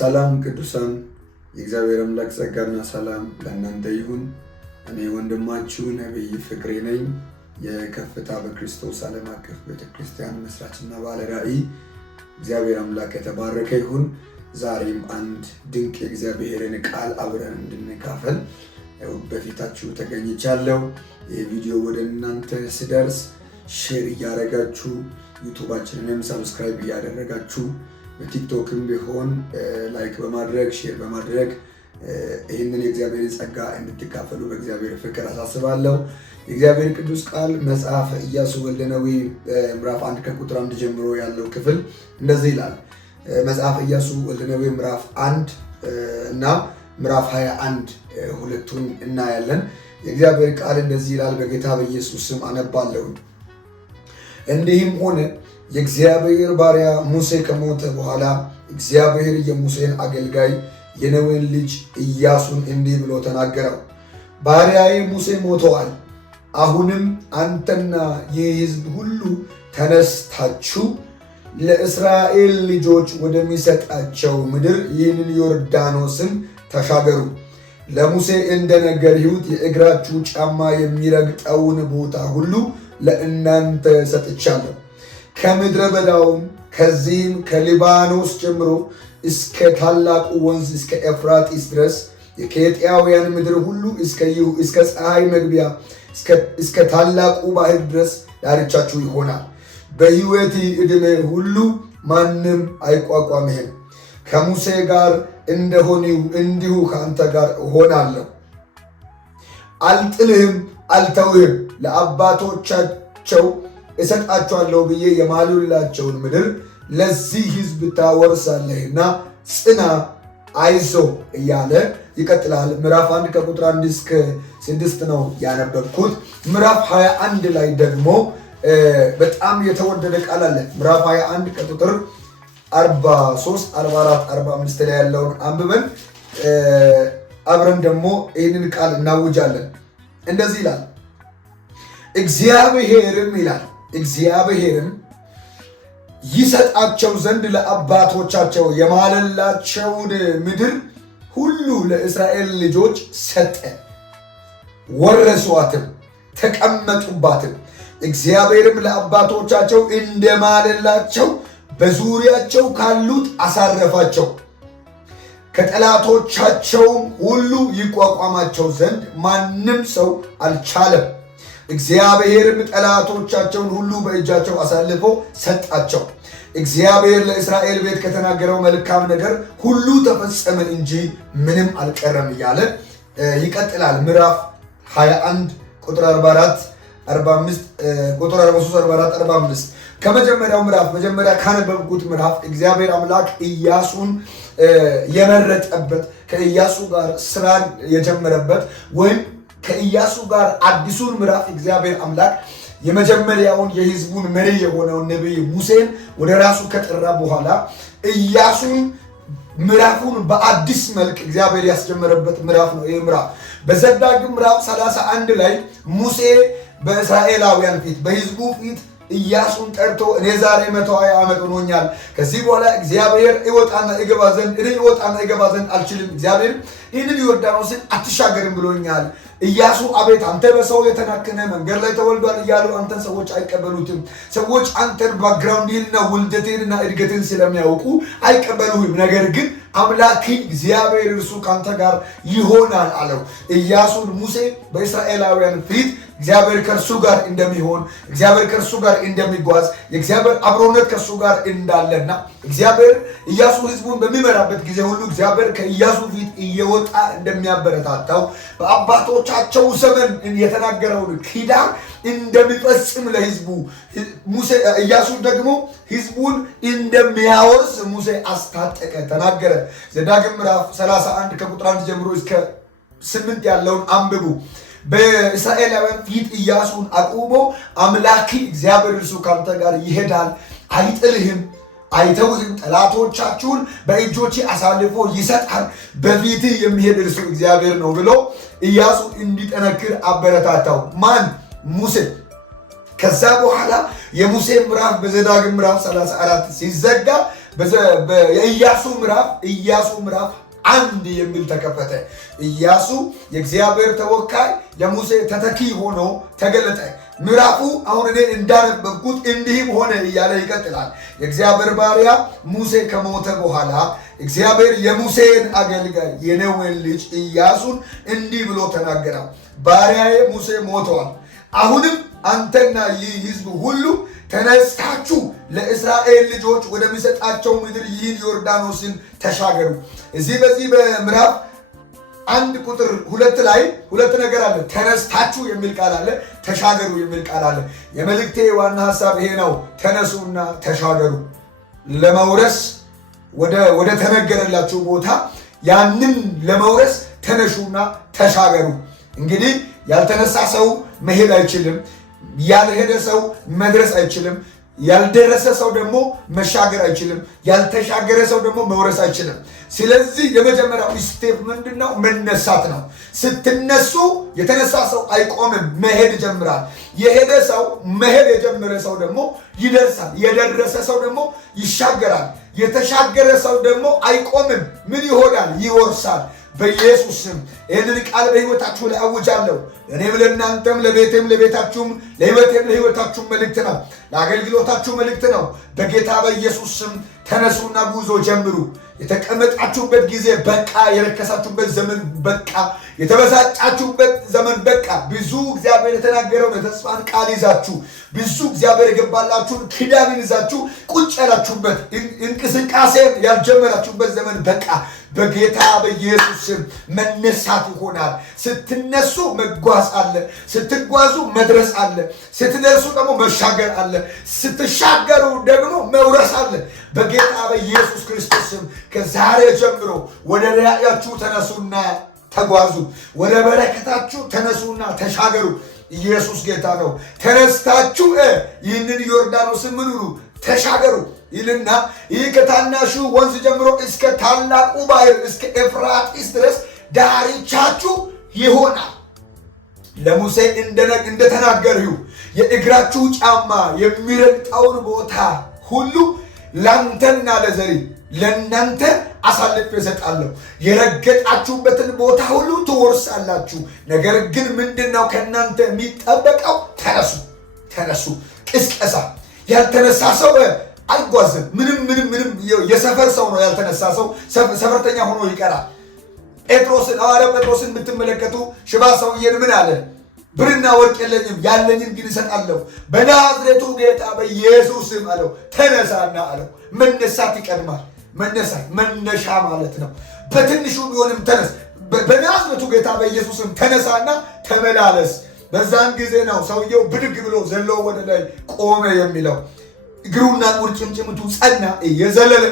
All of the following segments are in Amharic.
ሰላም ቅዱሳን የእግዚአብሔር አምላክ ጸጋና ሰላም ለእናንተ ይሁን። እኔ ወንድማችሁ ነብይ ፍቅሬ ነኝ። የከፍታ በክርስቶስ ዓለም አቀፍ ቤተክርስቲያን መስራችና ባለራዕይ። እግዚአብሔር አምላክ የተባረከ ይሁን። ዛሬም አንድ ድንቅ የእግዚአብሔርን ቃል አብረን እንድንካፈል በፊታችሁ ተገኝቻለሁ። የቪዲዮ ወደ እናንተ ሲደርስ ሼር እያደረጋችሁ ዩቲዩባችንንም ሰብስክራይብ እያደረጋችሁ በቲክቶክም ቢሆን ላይክ በማድረግ ሼር በማድረግ ይህንን የእግዚአብሔርን ጸጋ እንድትካፈሉ በእግዚአብሔር ፍቅር አሳስባለሁ። የእግዚአብሔር ቅዱስ ቃል መጽሐፈ ኢያሱ ወልደ ነዌ ምዕራፍ 1 ከቁጥር 1 ጀምሮ ያለው ክፍል እንደዚህ ይላል። መጽሐፈ ኢያሱ ወልደ ነዌ ምዕራፍ 1 እና ምዕራፍ 21 ሁለቱን እናያለን። የእግዚአብሔር ቃል እንደዚህ ይላል። በጌታ በኢየሱስ ስም አነባለሁ። እንዲህም ሆነ የእግዚአብሔር ባሪያ ሙሴ ከሞተ በኋላ እግዚአብሔር የሙሴን አገልጋይ የነዌን ልጅ ኢያሱን እንዲህ ብሎ ተናገረው። ባሪያዬ ሙሴ ሞተዋል። አሁንም አንተና ይህ ሕዝብ ሁሉ ተነስታችሁ ለእስራኤል ልጆች ወደሚሰጣቸው ምድር ይህንን ዮርዳኖስን ተሻገሩ። ለሙሴ እንደነገርሁት የእግራችሁ ጫማ የሚረግጠውን ቦታ ሁሉ ለእናንተ ሰጥቻለሁ። ከምድረ በዳውም ከዚህም ከሊባኖስ ጀምሮ እስከ ታላቁ ወንዝ እስከ ኤፍራጢስ ድረስ የኬጢያውያን ምድር ሁሉ እስከ ፀሐይ መግቢያ እስከ ታላቁ ባህር ድረስ ዳርቻችሁ ይሆናል። በሕይወት ዕድሜ ሁሉ ማንም አይቋቋምህም። ከሙሴ ጋር እንደሆንሁ እንዲሁ ከአንተ ጋር እሆናለሁ። አልጥልህም፣ አልተውህም። ለአባቶቻቸው እሰጣቸዋለሁ ብዬ የማሉላቸውን ምድር ለዚህ ሕዝብ ታወርሳለህና ጽና፣ አይዞ እያለ ይቀጥላል። ምዕራፍ 1 ከቁጥር 1 እስከ 6 ነው ያነበብኩት። ምዕራፍ 21 ላይ ደግሞ በጣም የተወደደ ቃል አለ። ምዕራፍ 21 ከቁጥር 43፣ 44፣ 45 ላይ ያለውን አንብበን አብረን ደግሞ ይህንን ቃል እናውጃለን። እንደዚህ ይላል። እግዚአብሔርም ይላል እግዚአብሔርም ይሰጣቸው ዘንድ ለአባቶቻቸው የማለላቸውን ምድር ሁሉ ለእስራኤል ልጆች ሰጠ። ወረሷትም፣ ተቀመጡባትም። እግዚአብሔርም ለአባቶቻቸው እንደማለላቸው በዙሪያቸው ካሉት አሳረፋቸው። ከጠላቶቻቸውም ሁሉ ይቋቋማቸው ዘንድ ማንም ሰው አልቻለም። እግዚአብሔርም ጠላቶቻቸውን ሁሉ በእጃቸው አሳልፎ ሰጣቸው። እግዚአብሔር ለእስራኤል ቤት ከተናገረው መልካም ነገር ሁሉ ተፈጸመ እንጂ ምንም አልቀረም እያለ ይቀጥላል። ምዕራፍ 21 ቁጥር 44፣ 45 ቁጥር 43፣ 44፣ 45 ከመጀመሪያው ምዕራፍ መጀመሪያ ካነበብኩት ምዕራፍ እግዚአብሔር አምላክ ኢያሱን የመረጠበት ከኢያሱ ጋር ስራን የጀመረበት ወይም ከኢያሱ ጋር አዲሱን ምዕራፍ እግዚአብሔር አምላክ የመጀመሪያውን የሕዝቡን መሪ የሆነውን ነቢይ ሙሴን ወደ ራሱ ከጠራ በኋላ ኢያሱን ምዕራፉን በአዲስ መልክ እግዚአብሔር ያስጀመረበት ምዕራፍ ነው። ይህ ምዕራፍ በዘዳግም ምዕራፍ 31 ላይ ሙሴ በእስራኤላውያን ፊት በሕዝቡ ፊት ኢያሱን ጠርቶ እኔ ዛሬ 120 ዓመት ሆኖኛል። ከዚህ በኋላ እግዚአብሔር እወጣና እገባ ዘንድ አልችልም። እግዚአብሔር ይህንን ዮርዳኖስን አትሻገርም ብሎኛል። ኢያሱ አቤት አንተ በሰው የተናከነ መንገድ ላይ ተወልዷል እያሉ አንተን ሰዎች አይቀበሉትም። ሰዎች አንተን ባክግራውንድህንና ውልደትህንና እድገትን ስለሚያውቁ አይቀበሉህም። ነገር ግን አምላክህ እግዚአብሔር እርሱ ካንተ ጋር ይሆናል አለው። ኢያሱን ሙሴ በእስራኤላውያን ፊት እግዚአብሔር ከእርሱ ጋር እንደሚሆን፣ እግዚአብሔር ከእርሱ ጋር እንደሚጓዝ፣ የእግዚአብሔር አብሮነት ከእርሱ ጋር እንዳለና እግዚአብሔር ኢያሱ ሕዝቡን በሚመራበት ጊዜ ሁሉ እግዚአብሔር ከኢያሱ ፊት እየወጣ እንደሚያበረታታው በአባቶቻቸው ዘመን የተናገረውን ኪዳን እንደሚፈጽም ለሕዝቡ ሙሴ ኢያሱ ደግሞ ሕዝቡን እንደሚያወርስ ሙሴ አስታጠቀ፣ ተናገረ። ዘዳግም ምዕራፍ 31 ከቁጥር 1 ጀምሮ እስከ 8 ያለውን አንብቡ። በእስራኤላውያን ፊት ኢያሱን አቁሞ አምላኪ እግዚአብሔር እርሱ ካንተ ጋር ይሄዳል፣ አይጥልህም፣ አይተውህም፣ ጠላቶቻችሁን በእጆች አሳልፎ ይሰጣል፣ በፊትህ የሚሄድ እርሱ እግዚአብሔር ነው ብሎ ኢያሱ እንዲጠነክር አበረታታው። ማን? ሙሴ። ከዛ በኋላ የሙሴ ምዕራፍ በዘዳግም ምዕራፍ 34 ሲዘጋ የኢያሱ ምዕራፍ 1 የሚል ተከፈተ። ኢያሱ የእግዚአብሔር ተወካይ ለሙሴ ተተኪ ሆኖ ተገለጠ። ምዕራፉ አሁን እኔ እንዳነበብኩት እንዲህም ሆነ እያለ ይቀጥላል። የእግዚአብሔር ባሪያ ሙሴ ከሞተ በኋላ እግዚአብሔር የሙሴን አገልጋይ የነዌን ልጅ ኢያሱን እንዲህ ብሎ ተናገረው። ባሪያዬ ሙሴ ሞተዋል። አሁንም አንተና ይህ ሕዝብ ሁሉ ተነስታችሁ ለእስራኤል ልጆች ወደሚሰጣቸው ምድር ይህን ዮርዳኖስን ተሻገሩ። በዚህ በምዕራፍ 1 ቁጥር 2 ላይ ሁለት ነገር አለ። ተነስታችሁ የሚል ቃል አለ፣ ተሻገሩ የሚል ቃል አለ። የመልእክቴ ዋና ሐሳብ ይሄ ነው። ተነሱና ተሻገሩ። ለመውረስ ወደ ተነገረላችሁ ቦታ ያንን ለመውረስ ተነሹና ተሻገሩ። እንግዲህ ያልተነሳ ሰው መሄድ አይችልም። ያልሄደ ሰው መድረስ አይችልም። ያልደረሰ ሰው ደግሞ መሻገር አይችልም። ያልተሻገረ ሰው ደግሞ መውረስ አይችልም። ስለዚህ የመጀመሪያው ስቴፕ ምንድነው? መነሳት ነው። ስትነሱ የተነሳ ሰው አይቆምም፣ መሄድ ይጀምራል። የሄደ ሰው መሄድ የጀመረ ሰው ደግሞ ይደርሳል። የደረሰ ሰው ደግሞ ይሻገራል። የተሻገረ ሰው ደግሞ አይቆምም። ምን ይሆናል? ይወርሳል። በኢየሱስ ስም ይህንን ቃል በሕይወታችሁ ላይ አውጃለሁ። እኔም ለእናንተም ለቤቴም ለቤታችሁም ለሕይወቴም ለሕይወታችሁም መልእክት ነው። ለአገልግሎታችሁ መልእክት ነው። በጌታ በኢየሱስ ስም ተነሱና ጉዞ ጀምሩ። የተቀመጣችሁበት ጊዜ በቃ። የረከሳችሁበት ዘመን በቃ። የተበሳጫችሁበት ዘመን በቃ። ብዙ እግዚአብሔር የተናገረውን የተስፋን ቃል ይዛችሁ ብዙ እግዚአብሔር የገባላችሁን ኪዳንን ይዛችሁ ቁጭ ያላችሁበት እንቅስቃሴ ያልጀመራችሁበት ዘመን በቃ። በጌታ በኢየሱስ ስም መነሳት ይሆናል። ስትነሱ መጓዝ አለ። ስትጓዙ መድረስ አለ። ስትደርሱ ደግሞ መሻገር አለ። ስትሻገሩ ደግሞ መውረስ አለ። በጌታ በኢየሱስ ክርስቶስ ስም ከዛሬ ጀምሮ ወደ ራእያችሁ ተነሱና ተጓዙ። ወደ በረከታችሁ ተነሱና ተሻገሩ። ኢየሱስ ጌታ ነው። ተነስታችሁ ይህንን ዮርዳኖስን ምን ሁሉ ተሻገሩ ይልና ይህ ከታናሹ ወንዝ ጀምሮ እስከ ታላቁ ባህር እስከ ኤፍራጥስ ድረስ ዳርቻችሁ ይሆናል። ለሙሴ እንደተናገርሁ የእግራችሁ ጫማ የሚረግጠውን ቦታ ሁሉ ላንተና ለዘሪ ለእናንተ አሳልፌ እሰጣለሁ። የረገጣችሁበትን ቦታ ሁሉ ትወርሳላችሁ። ነገር ግን ምንድነው ከእናንተ የሚጠበቀው? ተነሱ። ቅስቀሳ። ያልተነሳ ሰው አይጓዝም። ምንም የሰፈር ሰው ነው። ያልተነሳ ሰው ሰፈርተኛ ሆኖ ይቀራል። ሐዋርያው ጴጥሮስን ብትመለከቱ ሽባ ሰውዬን ምን አለ? ብርና ወርቅ የለኝም፣ ያለኝን ግን እሰጣለሁ። በናዝሬቱ ጌታ በኢየሱስም አለው ተነሳና አለው። መነሳት ይቀድማል። መነሻ ማለት ነው። በትንሹ ቢሆንም ተነስ። በናዝሬቱ ጌታ በኢየሱስም ተነሳና ተመላለስ። በዛን ጊዜ ነው ሰውየው ብድግ ብሎ ዘሎ ወደ ላይ ቆመ የሚለው። እግሩና ቁርጭምጭሚቱ ጸና። እየዘለለ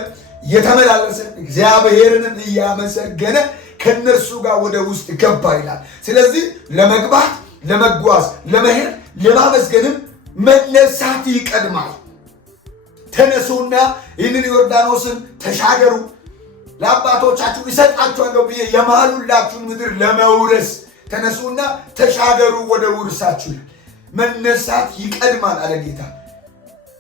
እየተመላለሰ እግዚአብሔርንም እያመሰገነ ከነርሱ ጋር ወደ ውስጥ ገባ ይላል። ስለዚህ ለመግባት፣ ለመጓዝ፣ ለመሄድ፣ ለማመስገንም መነሳት ይቀድማል። ተነሱና ይህንን ዮርዳኖስን ተሻገሩ፣ ለአባቶቻችሁ ይሰጣችኋለሁ ብዬ የማሉላችሁን ምድር ለመውረስ ተነሱና ተሻገሩ ወደ ውርሳችሁ። መነሳት ይቀድማል አለ ጌታ።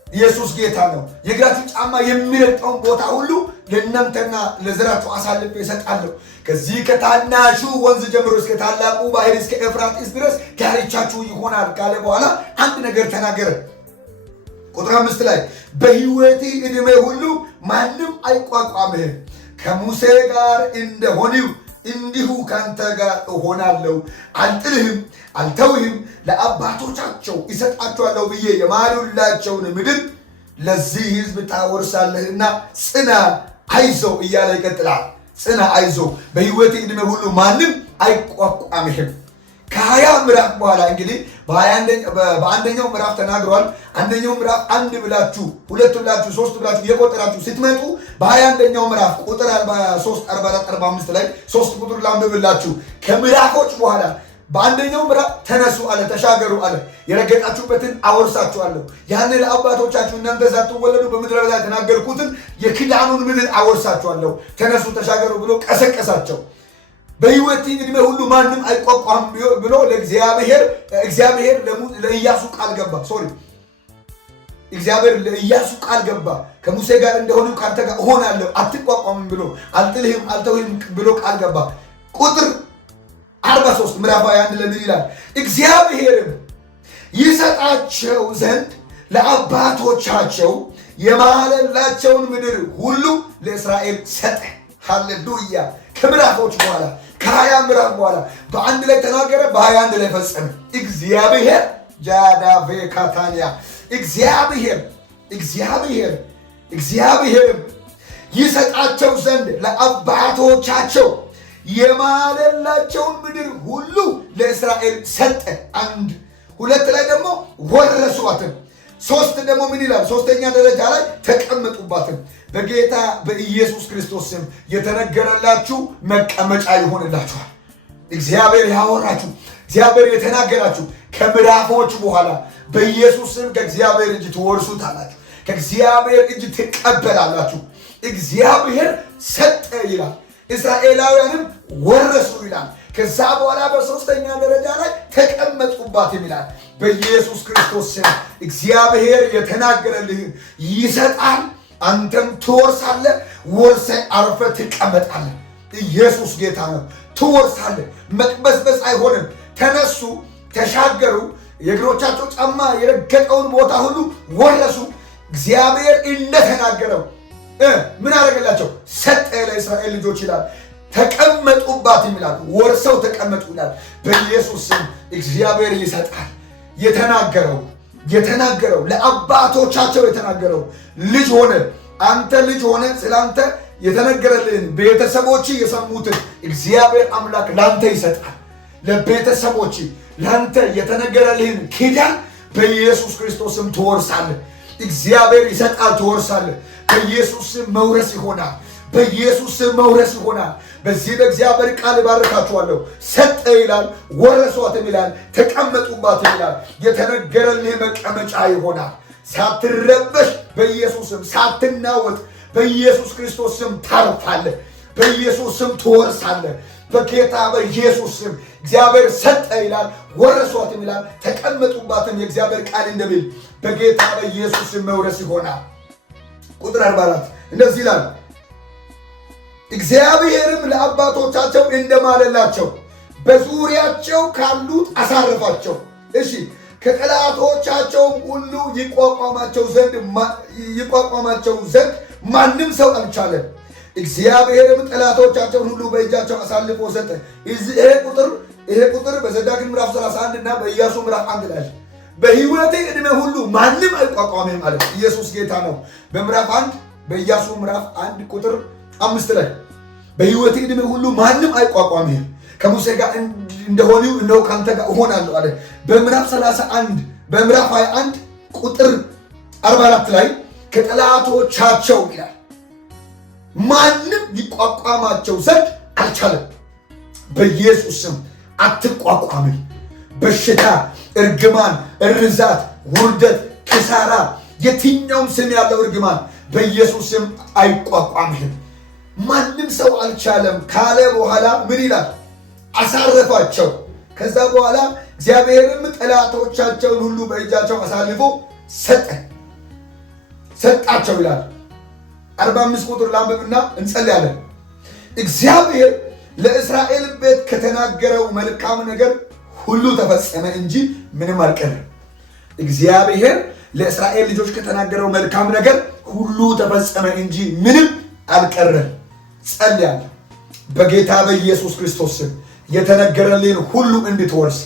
ኢየሱስ ጌታ ነው። የእግራችሁ ጫማ የሚረግጠውን ቦታ ሁሉ ለእናንተና ለዘራችሁ አሳልፌ እሰጣለሁ። ከዚህ ከታናሹ ወንዝ ጀምሮ እስከ ታላቁ ባህር እስከ ኤፍራጥስ ድረስ ዳርቻችሁ ይሆናል ካለ በኋላ አንድ ነገር ተናገረ። ቁጥር 5 ላይ በሕይወቴ ዕድሜ ሁሉ ማንም አይቋቋምህም፣ ከሙሴ ጋር እንደሆንሁ እንዲሁ ካንተ ጋር እሆናለሁ፣ አልጥልህም፣ አልተውህም፣ ለአባቶቻቸው ይሰጣቸዋለሁ ብዬ የማሉላቸውን ምድር ለዚህ ሕዝብ ታወርሳለህና ጽና፣ አይዞ እያለ ይቀጥላል። ጽና፣ አይዞ፣ በሕይወቴ ዕድሜ ሁሉ ማንም አይቋቋምህም። ከ20 ምዕራፍ በኋላ እንግዲህ በአንደኛው ምዕራፍ ተናግሯል። አንደኛው ምዕራፍ 1 ብላችሁ 2 ብላችሁ 3 ብላችሁ የቆጠራችሁ ስትመጡ በ21ኛው ምዕራፍ ቁጥር 43፣ 44፣ 45 ላይ 3 ቁጥር ላንብብላችሁ። ከምዕራፎች በኋላ በአንደኛው ምዕራፍ ተነሱ አለ፣ ተሻገሩ አለ፣ የረገጣችሁበትን አወርሳችኋለሁ፣ ያን ለአባቶቻችሁ እናንተ ሳትወለዱ በምድረ በዳ የተናገርኩትን የኪዳኑን ምድር አወርሳችኋለሁ፣ ተነሱ ተሻገሩ ብሎ ቀሰቀሳቸው። በሕይወት ዕድሜ ሁሉ ማንም አይቋቋም ብሎ እግዚአብሔር ለኢያሱ ቃል ገባ። እግዚአብሔር ለኢያሱ ቃል ገባ። ከሙሴ ጋር እንደሆኑ ካንተ ጋር እሆናለሁ አትቋቋምም ብሎ አልጥልህም አልተውህም ብሎ ቃል ገባ። ቁጥር 43 ምዕራፍ 21 ለምን ይላል? እግዚአብሔርም ይሰጣቸው ዘንድ ለአባቶቻቸው የማለላቸውን ምድር ሁሉ ለእስራኤል ሰጠ። ሃሌሉያ! ከምዕራፎች በኋላ ከ20 ምዕራፍ በኋላ በአንድ ላይ ተናገረ፣ በ21 ላይ ፈጸመ። እግዚአብሔር ጃዳቬ ካታንያ እግዚአብሔርም ይሰጣቸው ዘንድ ለአባቶቻቸው የማለላቸውን ምድር ሁሉ ለእስራኤል ሰጠ። 1 2 ላይ ደግሞ ወረሷትም። 3 ደግሞ ምን ይላል? 3ኛ ደረጃ ላይ ተቀመጡባትም። በጌታ በኢየሱስ ክርስቶስ ስም የተነገረላችሁ መቀመጫ ይሆንላችኋል። እግዚአብሔር ያወራችሁ፣ እግዚአብሔር የተናገራችሁ ከምዕራፎች በኋላ በኢየሱስ ስም ከእግዚአብሔር እጅ ትወርሱታላችሁ፣ ከእግዚአብሔር እጅ ትቀበላላችሁ። እግዚአብሔር ሰጠ ይላል፣ እስራኤላውያንም ወረሱ ይላል። ከዛ በኋላ በ3ኛ ደረጃ ላይ ተቀመጡባትም ይላል። በኢየሱስ ክርስቶስ ስም እግዚአብሔር የተናገረልህን ይሰጣል። አንተም ትወርሳለህ። ወርሰ አርፈ ትቀመጣለህ። ኢየሱስ ጌታ ነው። ትወርሳለህ። መቅበስበስ አይሆንም። ተነሱ፣ ተሻገሩ። የእግሮቻቸው ጫማ የረገጠውን ቦታ ሁሉ ወረሱ። እግዚአብሔር እንደተናገረው ምን አደረገላቸው? ሰጠ ለእስራኤል ልጆች ይላል። ተቀመጡባትም ይላል። ወርሰው ተቀመጡ ይላል። በኢየሱስ ስም እግዚአብሔር ይሰጣል። የተናገረው ለአባቶቻቸው የተናገረው ልጅ ሆነ። አንተ ልጅ ሆነ ስላንተ የተነገረልህን ቤተሰቦች የሰሙትን እግዚአብሔር አምላክ ላንተ ይሰጣል። ለቤተሰቦች ላንተ የተነገረልህን ኪዳን በኢየሱስ ክርስቶስም ትወርሳለህ። እግዚአብሔር ይሰጣል፣ ትወርሳለህ። በኢየሱስ ስም መውረስ ይሆናል። በኢየሱስ ስም መውረስ ይሆናል። በዚህ በእግዚአብሔር ቃል ባርካችኋለሁ። ሰጠ ይላል፣ ወረሷትም ይላል፣ ተቀመጡባትም ይላል። የተነገረልህ መቀመጫ ይሆናል። ሳትረበሽ በኢየሱስ ስም ሳትናወጥ በኢየሱስ ክርስቶስ ስም ታርፋለህ። በኢየሱስ ስም ትወርሳለህ። በጌታ በኢየሱስ ስም እግዚአብሔር ሰጠ ይላል፣ ወረሷትም ይላል፣ ተቀመጡባትም። የእግዚአብሔር ቃል እንደሚል በጌታ በኢየሱስ ስም መውረስ ይሆናል። ቁጥር 44 እንደዚህ ይላል፣ እግዚአብሔርም ለአባቶቻቸው እንደማለላቸው በዙሪያቸው ካሉት አሳረፋቸው። እሺ፣ ከጠላቶቻቸውም ሁሉ ይቋቋማቸው ዘንድ ማንም ሰው አልቻለም። እግዚአብሔርም ጠላቶቻቸውን ሁሉ በእጃቸው አሳልፎ ሰጠ። ይሄ ቁጥር በዘዳግም ምዕራፍ 31 እና በኢያሱ ምዕራፍ 1 ላይ በሕይወቴ ዕድሜ ሁሉ ማንም አይቋቋምም አለ። ኢየሱስ ጌታ ነው። በምዕራፍ 1 በኢያሱ ምዕራፍ 1 ቁጥር 5 ላይ በሕይወቴ ዕድሜ ሁሉ ማንም አይቋቋምም፣ ከሙሴ ጋር እንደሆነው ነው ካንተ ጋር እሆናለሁ አለ። በምዕራፍ 31 በምዕራፍ 21 ቁጥር 44 ላይ ከጠላቶቻቸው ይላል ማንም ይቋቋማቸው ዘንድ አልቻለም። በኢየሱስ ስም አትቋቋምም። በሽታ፣ እርግማን፣ እርዛት፣ ውርደት፣ ክሳራ፣ የትኛውም ስም ያለው እርግማን በኢየሱስ ስም አይቋቋምህም። ማንም ሰው አልቻለም ካለ በኋላ ምን ይላል? አሳረፋቸው። ከዛ በኋላ እግዚአብሔርም ጠላቶቻቸውን ሁሉ በእጃቸው አሳልፎ ሰጣቸው ይላል። 45 ቁጥር ላንብብና እንጸልያለን። እግዚአብሔር ለእስራኤል ቤት ከተናገረው መልካም ነገር ሁሉ ተፈጸመ እንጂ ምንም አልቀረም። እግዚአብሔር ለእስራኤል ልጆች ከተናገረው መልካም ነገር ሁሉ ተፈጸመ እንጂ ምንም አልቀረም። ጸልያለሁ በጌታ በኢየሱስ ክርስቶስ ስም የተነገረልን ሁሉ እንድትወርስ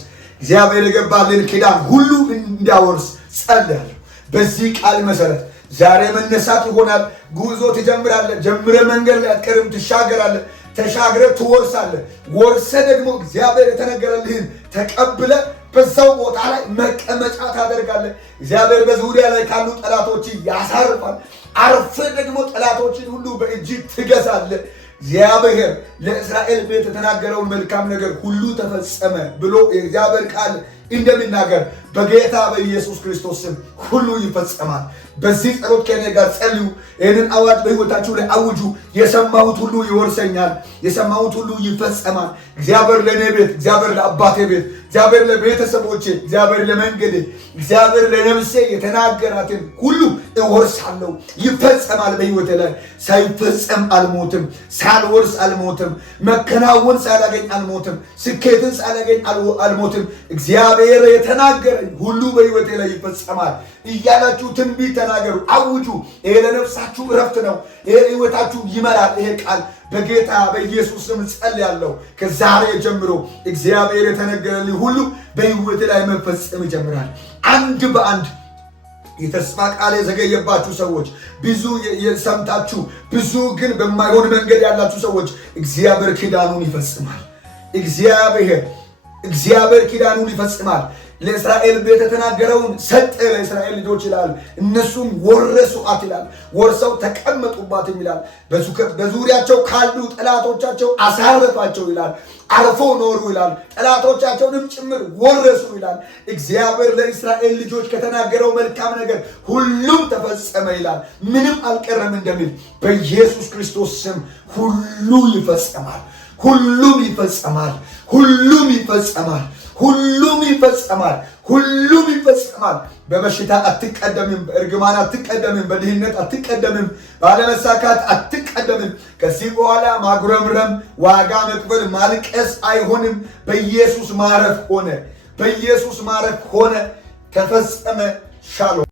እግዚአብሔር የገባልን ኪዳን ሁሉ እንዲያወርስ ጸልያለሁ። በዚህ ቃል መሰረት ዛሬ መነሳት ይሆናል። ጉዞ ትጀምራለህ። ጀምረ መንገድ ላይ አትቀርም፣ ትሻገራለህ። ተሻግረ ትወርሳለህ። ወርሰ ደግሞ እግዚአብሔር የተነገረልህን ተቀብለ በዛው ቦታ ላይ መቀመጫ ታደርጋለህ። እግዚአብሔር በዙሪያ ላይ ካሉ ጠላቶች ያሳርፋል። አርፈ ደግሞ ጠላቶችን ሁሉ በእጅ ትገዛለህ። እግዚአብሔር ለእስራኤል ቤት የተናገረውን መልካም ነገር ሁሉ ተፈጸመ ብሎ የእግዚአብሔር ቃል እንደሚናገር በጌታ በኢየሱስ ክርስቶስ ስም ሁሉ ይፈጸማል። በዚህ ጸሎት ከኔ ጋር ጸልዩ። ይህንን አዋጅ በሕይወታችሁ ላይ አውጁ። የሰማሁት ሁሉ ይወርሰኛል። የሰማሁት ሁሉ ይፈጸማል። እግዚአብሔር ለእኔ ቤት፣ እግዚአብሔር ለአባቴ ቤት፣ እግዚአብሔር ለቤተሰቦቼ፣ እግዚአብሔር ለመንገዴ፣ እግዚአብሔር ለነፍሴ የተናገራትን ሁሉ እወርሳለሁ። ይፈጸማል። በሕይወቴ ላይ ሳይፈጸም አልሞትም። ሳልወርስ አልሞትም። መከናወን ሳላገኝ አልሞትም። ስኬትን ሳላገኝ አልሞትም። እግዚአብሔር የተናገረኝ ሁሉ በሕይወቴ ላይ ይፈጸማል እያላችሁ ትንቢት ተናገሩ፣ አውጁ። ይሄ ለነፍሳችሁ እረፍት ነው። ይሄ ሕይወታችሁ ይመራል። ይሄ ቃል በጌታ በኢየሱስ ስም ጸልያለሁ። ከዛሬ ጀምሮ እግዚአብሔር የተነገረልኝ ሁሉ በሕይወቴ ላይ መፈጸም ይጀምራል። አንድ በአንድ የተስፋ ቃል የዘገየባችሁ ሰዎች፣ ብዙ ሰምታችሁ ብዙ ግን በማይሆን መንገድ ያላችሁ ሰዎች እግዚአብሔር ኪዳኑን ይፈጽማል። እግዚአብሔር ኪዳኑን ይፈጽማል። ለእስራኤል ቤት የተናገረውን ሰጠ ለእስራኤል ልጆች ይላል። እነሱም ወረሱአት ይላል። ወርሰው ተቀመጡባትም ይላል። በዙሪያቸው ካሉ ጠላቶቻቸው አሳረፋቸው ይላል። አርፎ ኖሩ ይላል። ጠላቶቻቸውንም ጭምር ወረሱ ይላል። እግዚአብሔር ለእስራኤል ልጆች ከተናገረው መልካም ነገር ሁሉም ተፈጸመ ይላል። ምንም አልቀረም እንደሚል በኢየሱስ ክርስቶስ ስም ሁሉ ይፈጸማል። ሁሉም ይፈጸማል። ሁሉም ይፈጸማል። ሁሉም ይፈጸማል። ሁሉም ይፈጸማል። በበሽታ አትቀደምም። በእርግማን አትቀደምም። በድህነት አትቀደምም። ባለመሳካት አትቀደምም። ከዚህ በኋላ ማጉረምረም፣ ዋጋ መክፈል፣ ማልቀስ አይሆንም። በኢየሱስ ማረፍ ሆነ። በኢየሱስ ማረፍ ሆነ። ተፈጸመ። ሻሎም